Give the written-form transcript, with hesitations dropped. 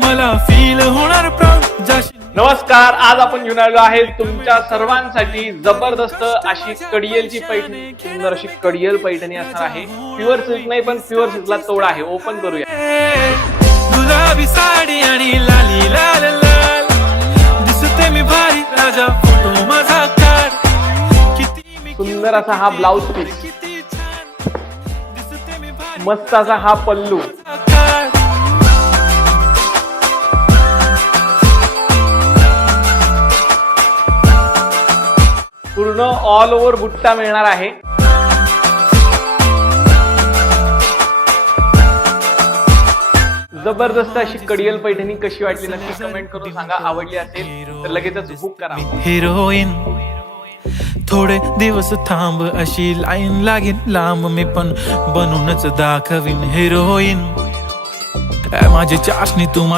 मला फील होणार प्राऊड जाशी. नमस्कार, आज आपण घेऊन आलो आहे तुमच्या सर्वांसाठी जबरदस्त अशी कडियलची पैठणी. सुंदर अशी कडियल पैठणी असणार आहे. प्युअर सिल्क नाही पण प्युअर सिल्कला तोड आहे. ओपन करूया. गुलाबी साडी आणि लाली लाल लाल दिसते मी भारी राजा फोटो माझा काढ. किती मी सुंदर असा हा ब्लाउज पीस, किती छान दिसते मी भारी मस्त असा हा पल्लू, काढ. पूर्ण ऑल ओव्हर बुट्टा मिळणार आहे. जबरदस्त अशी कडियल पैठणी कशी वाटली नक्की कमेंट करून सांगा. आवडली असेल तर लगेचच बुक करा. हिरोईन थोडे दिवस थांब अशी लाईन लागेल लांब मी पण बनूनच दाखवीन हिरोईन. माझी चाशनी तू माझी